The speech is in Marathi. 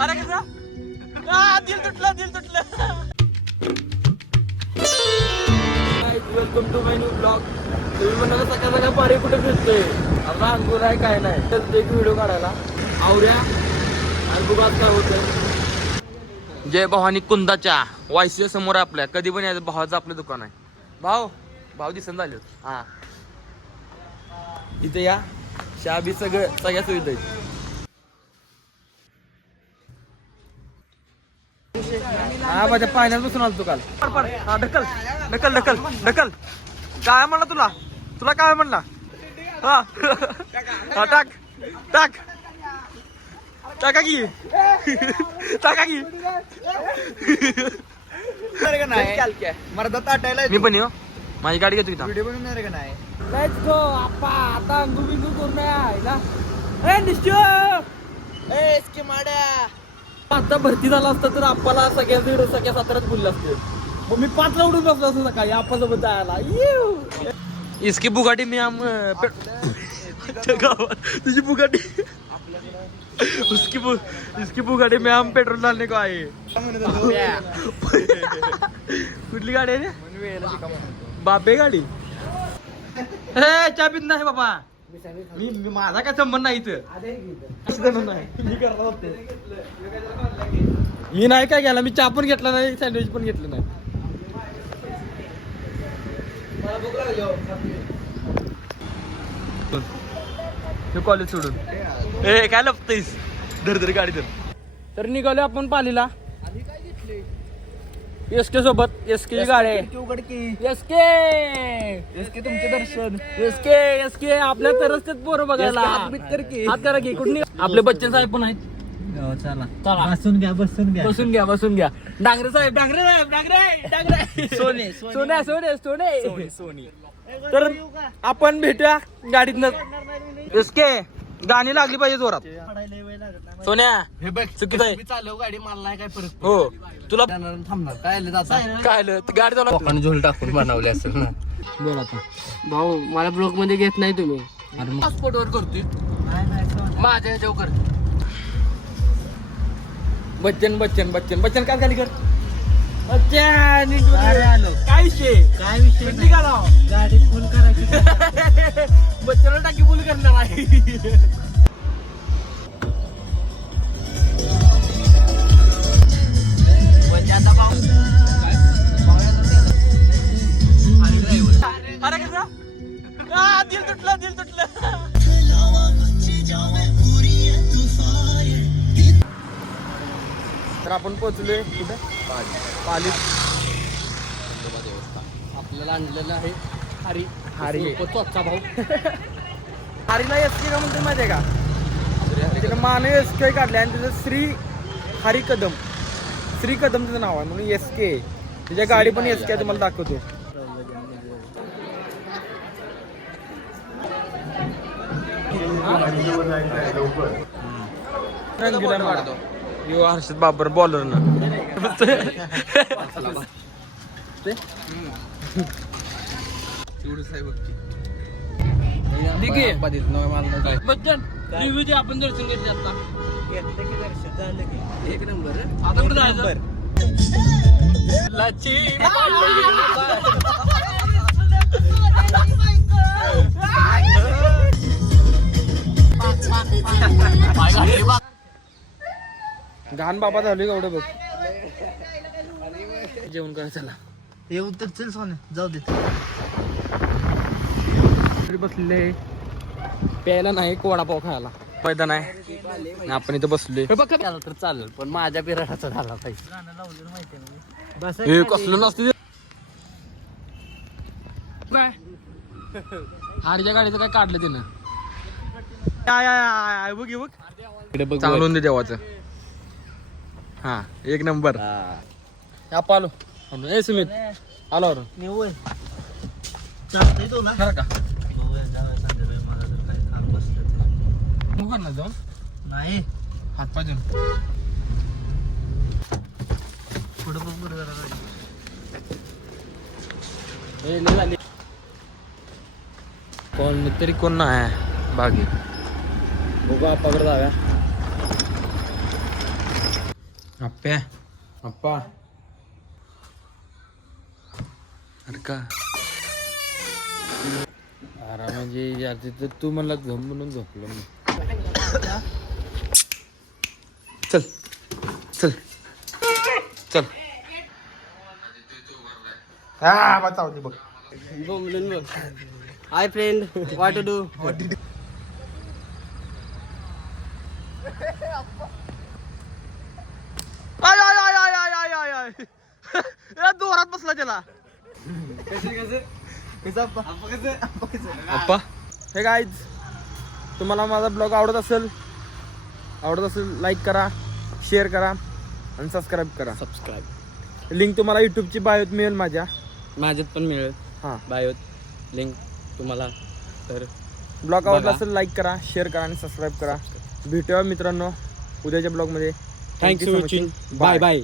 अरे कसं? आ, दिल तुटलं दिल तुटलं. Welcome to my new blog तुम्ही म्हणाला सकाळ सकाळ पारे कुठे फिरतोय? आता अंगूर आहे काय नाही? तर एक व्हिडिओ काढायला. आवड्या आणि काय होतंय. जय भवानी कुंदाच्या वायसीच्या समोर आहे आपल्या. कधी पण यायचं भावाचं आपलं दुकान आहे. भाऊ भाऊ दिसन झाले हा. इथे या. चहा बी सगळं सगळ्या सुविधा आहेत. हा माझ्या पाण्यात बसून आलो तू काल. हा ढकल. ढकल ढकल ढकल. काय म्हणला तुला? तुला काय म्हणला? हा. हा टाक. टाक. टाका की. टाका की. मर्दा ताटायला मी पण येऊ माझी गाडी घेतो इथं. व्हिडिओ बनवणार का नाही? लेट्स गो आप्पा आता अंगू बिंगू करून यायला ए निश्चय ए इसकी माड्या. आता भरती झाला असता तर आप्पाला सगळ्या दीड सगळ्या सातारात बोलले असते. मग मी पाचला उडून बसलो असतो सकाळी आप्पासोबत जायला. इसकी बुगाटी मी आम गावात. तुझी बुगाटी. उसकी बु इसकी बुगाटी मी आम पेट्रोल डालने को आहे कुठली गाडी आहे रे? बापे गाडी. हे चा पित नाही बाबा. मी मी- माझा काय संबंध नाही इथं. नाही. मी करणार होते. मी नाही काय केला मी चहा पण घेतला नाही सँडविच पण घेतलं नाही. हे कॉलेज सोडून. ए काय लपतेस धर धर गाडी धर. तर निघालो आपण पालीला. एस के सोबत एस के गाडी. आहे उघडकी एस के इसकी तुमचे दर्शन. एस के एस के आपल्या तरच ते पोरं बघायला. हात कर की. हात करा की कुठली आपले बच्चन साहेब पण आहेत. चला. चला. बसून घ्या बसून घ्या. बसून घ्या बसून घ्या. डांगरे साहेब डांगरे साहेब डांगरे डांगरे. सोने, सोने. सोने सोने सोने. सोने तर आपण भेटूया गाडीतनं. एस के गाणी लागली पाहिजे जोरात. सोन्या हे बघ चुकीचं आहे. मी चालव गाडी मला नाही काय परत हो तुला थांबणार. काय आलं जाता? काय आलं? गाडी चालव लोकांनी झोल टाकून बनवले असेल ना. बोल आता. भाऊ मला ब्लॉकमध्ये घेत नाही तुम्ही. पासपोर्ट वर करतोय. माझ्या ह्याच्यावर कर. बच्चन बच्चन बच्चन. बच्चन काय खाली कर. बच्चन इंटू दे. काय विषय? काय विषय? गाडी फुल करायची. बच्चनला टाकी फुल करणार आहे. अरे कसं? आ, दिल तुटलं दिल तुटलं. तर आपण पोहोचलोय कुठे? पाली. आपल्याला आणलेलं आहे हरी हरी. चोचा भाऊ. हरीला एस के का? म्हणते माहिती आहे का तिकडे मानव एस के काढले आणि तिचं श्री हरी कदम. श्री कदम तिचं नाव आहे म्हणून एस के तिच्या गाडी पण एस के तुम्हाला दाखवतो. यो हर्षद बाबर बॉलर ना. बच्चन रिव्ह्यू आपण दर्शन घेतले आता एक नंबर आता कुठे जायचं घाण बाबा झाले एवढं बघ. जेवण करायचं चला. येऊ तर चल सोने जाऊ दे. बसले प्यायला नाही वडापाव खायला. आहे आणि आपण इथं बसलोय. तर चालेल पण माझ्या बिराडाचा झाला पाहिजे. कसलं नसते काय? हारीच्या गाडीचं काय काढलं तिनं? काय आहे बघ हे बघ. इकडे बघ चांगलं होऊन दे देवाचं. हा एक नंबर. या पालो ए सुमित. आलो ना. खरं का? मग ना जाऊन? नाही. हात. पुढं बघ बरं जरा झाली. कोण तरी कोण नाही बागी. बघू आपाकडे जाव्या अप्प्या अप्पा अरे का अरे म्हणजे यार तिथं तू मला झोप म्हणून झोपलो मी. चल. चल. चल. हा बघ. हाय फ्रेंड वाट डू बसला त्याला? अप्पा हे गाईज तुम्हाला माझा ब्लॉग आवडत असेल आवडत असेल लाईक करा शेअर करा आणि सबस्क्राईब करा. सबस्क्राईब लिंक तुम्हाला यूट्यूबची बायोत मिळेल माझ्या. माझ्यात पण मिळेल. हां. बायोत लिंक तुम्हाला. तर ब्लॉग आवडला बघा. असेल लाईक करा शेअर करा आणि सबस्क्राईब करा. भेटूया मित्रांनो उद्याच्या ब्लॉगमध्ये for much. Watching bye bye